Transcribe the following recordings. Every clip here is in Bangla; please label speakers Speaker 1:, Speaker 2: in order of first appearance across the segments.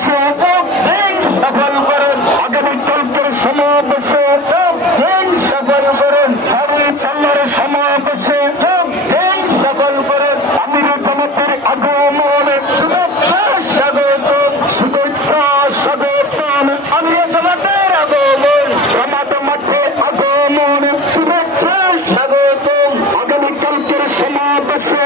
Speaker 1: সমাবেশে দিন সফল করুন আগামীকালকের সমাবেশে দিন সফল করুন হরি পাল্লার সমাবেশে দিন সফল করুন আমির জনতার আগমনে শুভেচ্ছা স্বাগত শুভেচ্ছা স্বাগত আমির জনতার আগমন সমাজ মধ্যে আগমন শুভেচ্ছা স্বাগত আগামীকালকের সমাবেশে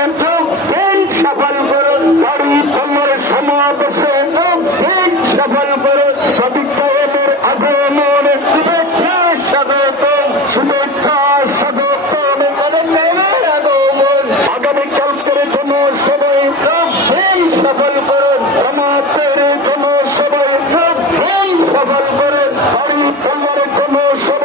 Speaker 1: ইসলামিক রাষ্ট্রের জন্য সবাই দিন সফল করুন জামাতের জন্য সবাই দিন সফল করুন বাড়ি পরিবারের জন্য সবাই